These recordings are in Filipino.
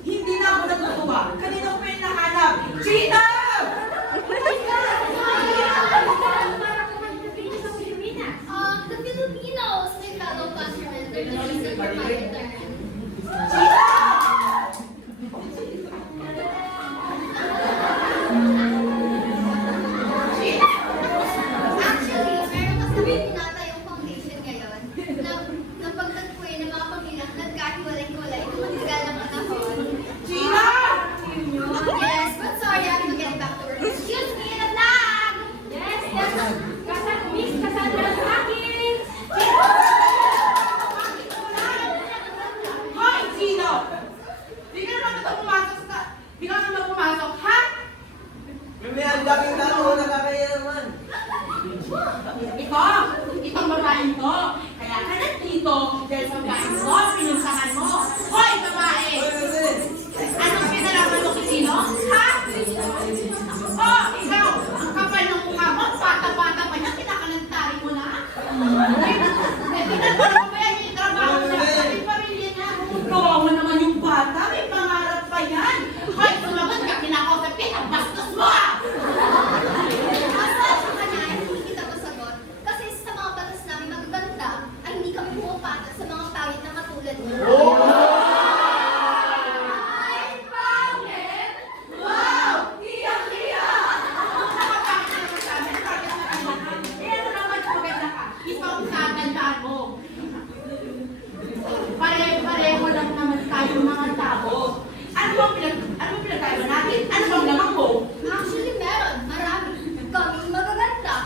Hindi na ako natutuwa. Kanina ko pa yung nahanap. Gina! The Filipinos, my fellow countrymen, they're releasing for my return. Actually, meron kasi tinata yung foundation ngayon na pagtagpuin ng mga pamilyang nagkahiwalay-hiwalay ng matagal na panahon. Gina! Yes, but sorry, I have to get back to work. Excuse me, naglag! Yes, yes. Miss Cassandra sa akin. Hoy, Gino! Di ka naman ito pumasok sa... Di ka naman pumasok, ha? May ang daming tao, nakakaya naman. Itong babaeng to. Kaya ka nandito dahil sa babaeng mo, pinunsahan mo. Hoy, babae! Anong pinalaman mo kay Gino? Ha? Oh, ikaw! Ang kapal ng mukha mo, bata-bata pa niya, kinakalantari mo na. Pinagpala mo ba yan yung trabaho niya? May pamilya niya. Gawa mo naman yung bata, may pangarap pa yan. Hoy, sumagot ka, kinakausap kita, bastos mo ah! Asa sa kanya ay hindi kita masagot kasi sa mga batas namin magaganda ay hindi kami pumapatag sa mga pangit na katulad mo. Ay, pangit! Wow! Hiyang-hiya! Nakapangit naman sa amin, bakit sa kanya? Eh, ano naman maganda ka? Ikaw ang tatandaan mo. Pareho lang naman tayo mga tao. Ano bang pinagkaiba natin? Ano bang lamang mo? Actually, meron. Marami. Kaming magaganda.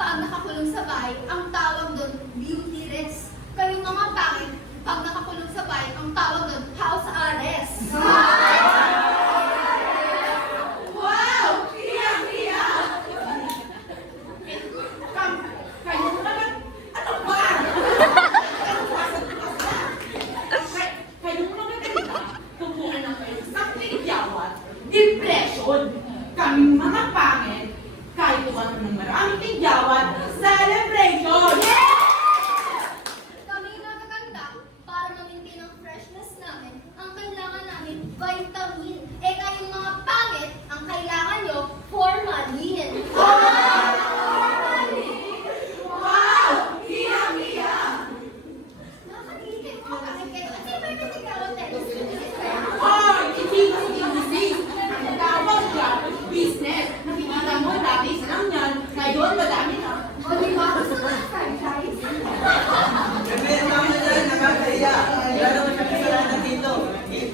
Pag nakakulong sa bahay, ang tawag doon, beauty rest. Kayong mga pangit, pag nakakulong sa bahay, ang tawag doon, house arrest. Wow! Hiyang-hiya! Kayo naman, ano ba? Kayo naman ganda, tubuan ng kayo sa tigyawan, depression. Kaming mga pangit, kahit tuwan ng maraming tigyawan, celebration! Kami magaganda para ma-maintain ang freshness namin. Ang kailangan namin, vitamin. Eh kayong mga pangit, ang kailangan nyo, formalin. Wow! Hiyang-hiya! Nakakadilig kayo mga pangit kayo. At siyempre kasi karoteros. Hoy! Hindi business! Ang tawag dyan, business. Nakikita mo dati isa lang yan. Ngayon, madami na. O diba? Gusto mo ng franchise? May tama dyan, nakakaya. Wala naman siya kasalanan dito.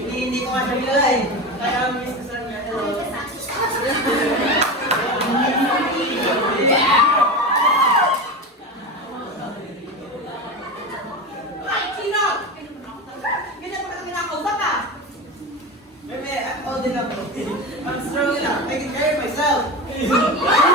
Hindi ko nga siya kilala eh. Kaya miss ko sa niya. Hoy, Chino! Ganyan pa ka kinakausap ka. Bebe, I'm old enough. I'm strong enough. I can carry myself. Hoy!